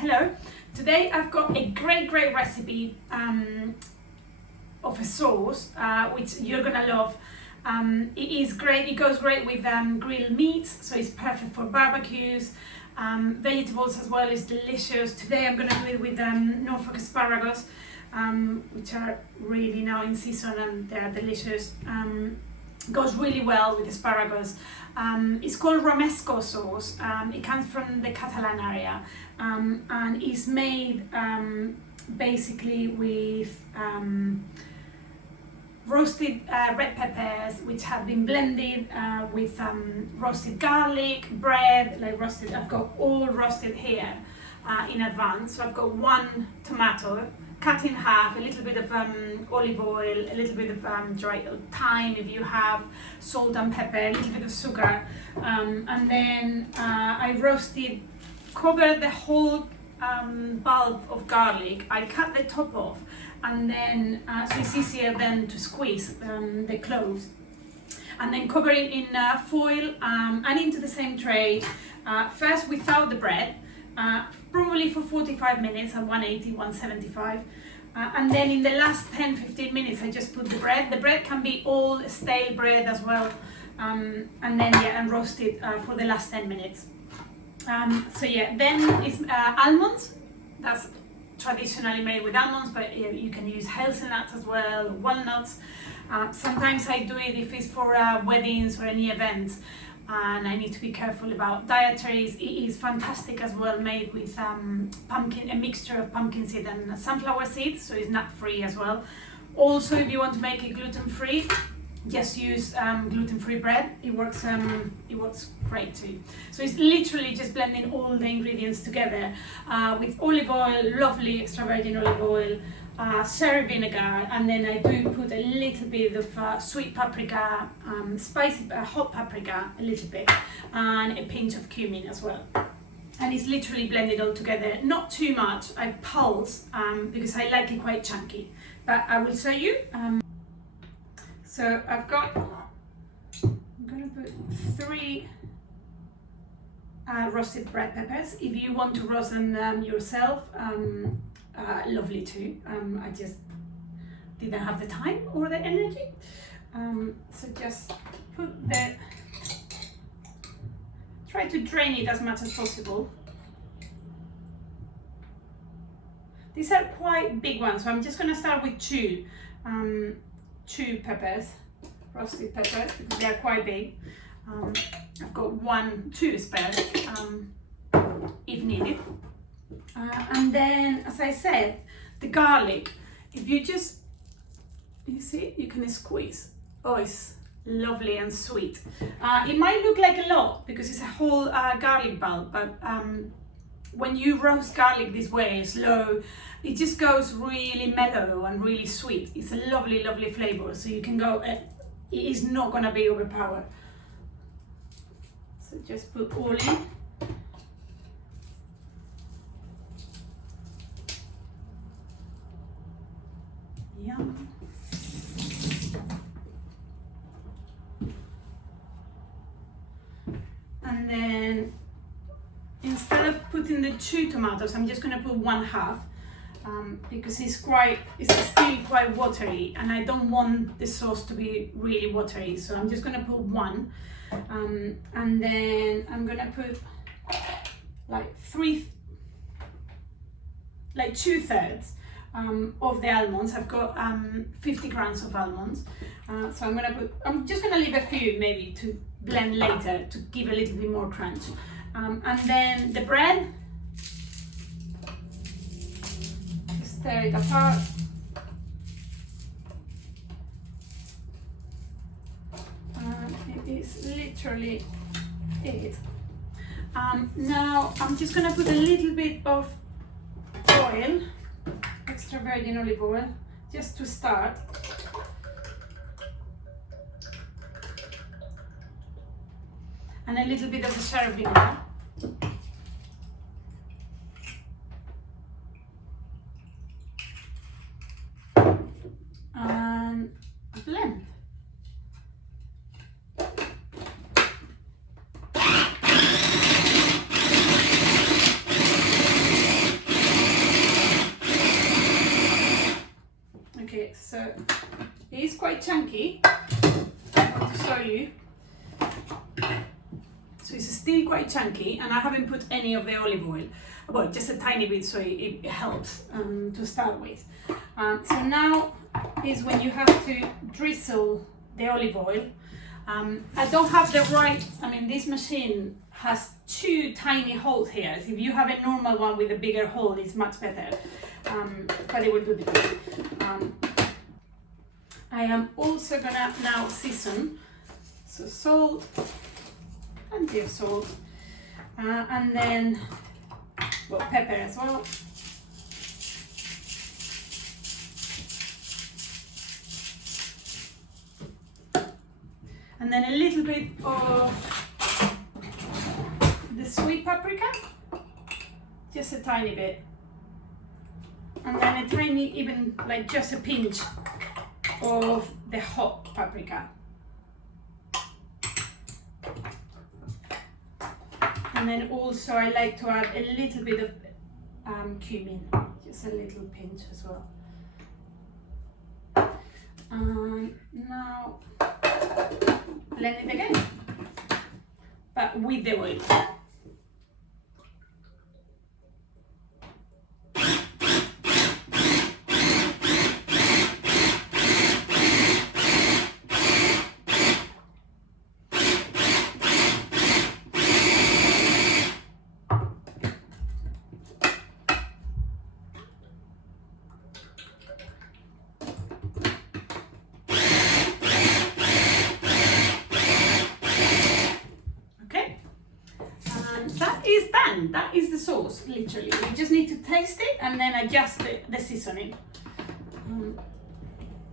Hello, today I've got a great recipe of a sauce which you're gonna love. It is great, it goes great with grilled meats, so it's perfect for barbecues. Vegetables as well is delicious. Today I'm gonna do it with Norfolk asparagus, which are really now in season and they are delicious. Goes really well with asparagus. It's called Romesco sauce. It comes from the Catalan area and is made basically with roasted red peppers, which have been blended with roasted garlic, bread, like roasted. I've got all roasted here in advance. So I've got one tomato cut in half, a little bit of olive oil, a little bit of dry thyme if you have, salt and pepper, a little bit of sugar, and then I covered the whole bulb of garlic. I cut the top off, and then so it's easier then to squeeze the cloves, and then cover it in foil and into the same tray, first without the bread, probably for 45 minutes at 180, 175. And then in the last 10-15 minutes, I just put the bread. The bread can be all stale bread as well. And then, and roast it for the last 10 minutes. Then it's almonds. That's traditionally made with almonds, but you can use hazelnuts as well, walnuts. Sometimes I do it if it's for weddings or any events. And I need to be careful about dietaries. It is fantastic as well, made with a mixture of pumpkin seed and sunflower seeds, so it's nut-free as well. Also, if you want to make it gluten-free, just use gluten-free bread. It works great too. So it's literally just blending all the ingredients together with olive oil, lovely extra virgin olive oil, sherry vinegar, and then I do put a little bit of sweet paprika, spicy hot paprika, a little bit, and a pinch of cumin as well. And it's literally blended all together, not too much. I pulse because I like it quite chunky, but I will show you. So I'm gonna put 3 roasted red peppers. If you want to roast them yourself, lovely too. I just didn't have the time or the energy. So just try to drain it as much as possible. These are quite big ones, so I'm just gonna start with two peppers, roasted peppers, because they are quite big. I've got 2 spares if needed. And then, as I said, the garlic, if you see, you can squeeze. Oh, it's lovely and sweet. It might look like a lot because it's a whole garlic bulb, but when you roast garlic this way, slow, it just goes really mellow and really sweet. It's a lovely flavor, so you can go, it is not gonna be overpowered. So just put all in. Yum. And then instead of putting the 2 tomatoes, I'm just going to put 1/2 because it's still quite watery, and I don't want the sauce to be really watery, so I'm just going to put 1, and then I'm going to put like 2/3 of the almonds. I've got 50 grams of almonds, so I'm just gonna leave a few maybe to blend later to give a little bit more crunch, and then the bread, stir it apart, it is literally it. Now I'm just gonna put a little bit of oil, extra virgin olive oil, just to start. And a little bit of the sherry vinegar. And blend. So it is quite chunky. I want to show you. So it's still quite chunky, and I haven't put any of the olive oil. Well, just a tiny bit, so it helps to start with. So now is when you have to drizzle the olive oil. I don't have the right, this machine has 2 tiny holes here. So if you have a normal one with a bigger hole, it's much better, but it will do the job. I am also gonna now season, so salt, plenty of salt, and then, well, pepper as well. And then a little bit of the sweet paprika, just a tiny bit. And then a tiny, even like just a pinch of the hot paprika. And then also I like to add a little bit of cumin, just a little pinch as well. Now blend it again, but with the oil. That is the sauce, literally. You just need to taste it and then adjust the seasoning.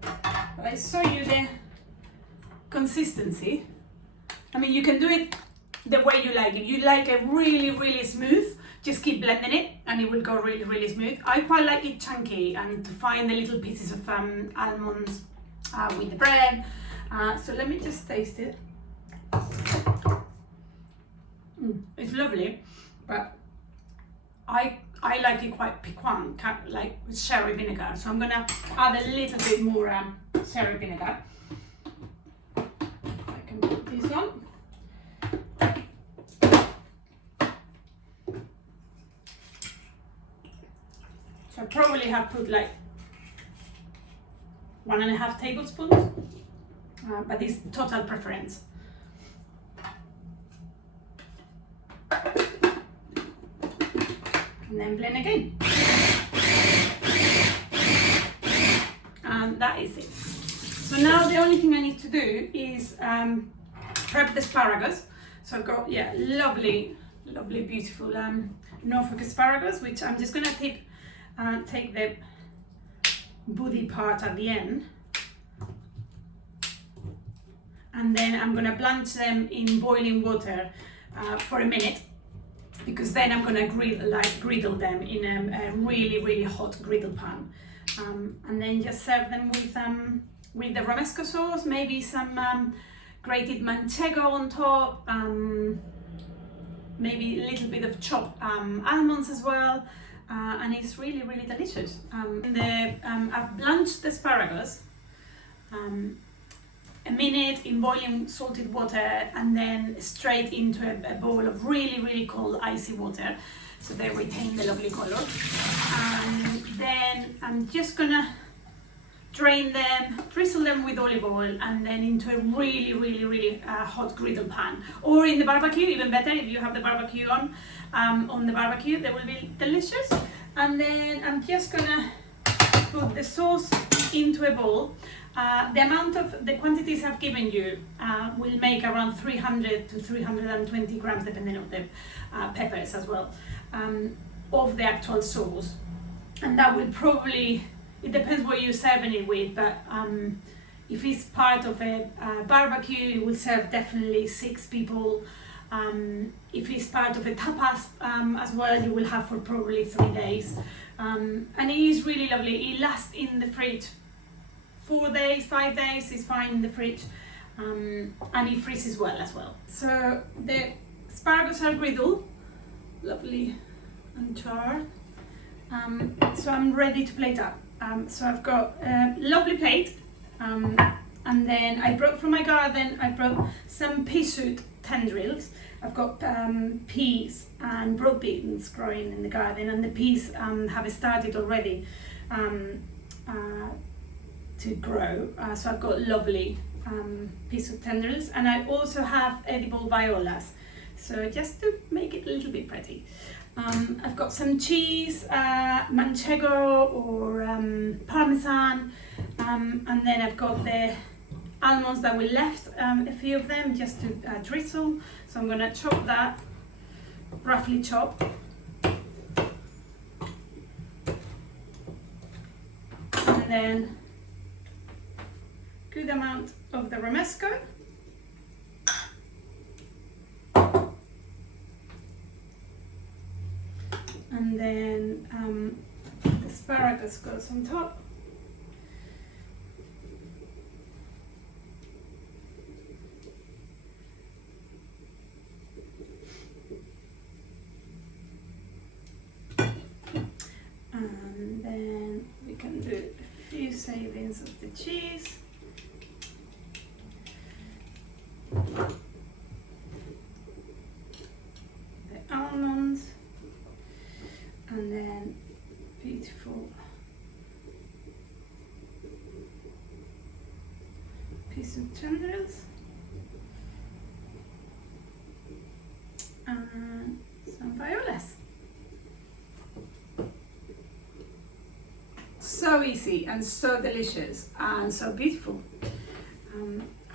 But I show you the consistency. You can do it the way you like it. You like it really, really smooth, just keep blending it and it will go really, really smooth. I quite like it chunky and to find the little pieces of almonds with the bread. So let me just taste it. It's lovely. But I like it quite piquant, like with sherry vinegar. So I'm gonna add a little bit more sherry vinegar. I can put this on. So I probably have put like 1.5 tablespoons, but this is total preference. And then blend again. And that is it. So now the only thing I need to do is prep the asparagus. So I've got, lovely, beautiful Norfolk asparagus, which I'm just gonna take the woody part at the end. And then I'm gonna blanch them in boiling water for a minute, because then I'm gonna griddle them in a really, really hot griddle pan, and then just serve them with the Romesco sauce, maybe some grated manchego on top, maybe a little bit of chopped almonds as well, and it's really, really delicious. I've blanched the asparagus a minute in boiling salted water, and then straight into a bowl of really, really cold icy water, so they retain the lovely color. And then I'm just gonna drain them, drizzle them with olive oil, and then into a really, really, really hot griddle pan, or in the barbecue, even better if you have the barbecue on the barbecue, they will be delicious. And then I'm just gonna put the sauce into a bowl. The quantities I've given you will make around 300 to 320 grams, depending on the peppers as well, of the actual sauce. And that will probably, it depends what you're serving it with, but if it's part of a barbecue, it will serve definitely 6 people. If it's part of a tapas as well, you will have for probably 3 days. And it is really lovely. It lasts in the fridge 4 days, 5 days is fine in the fridge, and it freezes well as well. So the asparagus are griddled, lovely and charred. So I'm ready to plate up. So I've got a lovely plate, and then I brought from my garden, I brought some pea shoot tendrils. I've got peas and broad beans growing in the garden, and the peas have started already to grow. So I've got lovely pea shoot tendrils, and I also have edible violas. So just to make it a little bit pretty. I've got some cheese, manchego or parmesan, and then I've got the almonds that we left, a few of them just to drizzle. So I'm going to chop that, roughly chop. And then good amount of the Romesco. And then the asparagus goes on top. And then we can do a few savings of the cheese. The almonds. And then beautiful piece of tendrils and some violas. So easy and so delicious and so beautiful.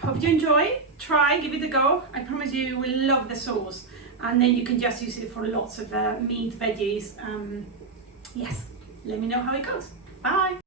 Hope you enjoy. Try, give it a go. I promise you will love the sauce. And then you can just use it for lots of meat, veggies. Yes, let me know how it goes. Bye.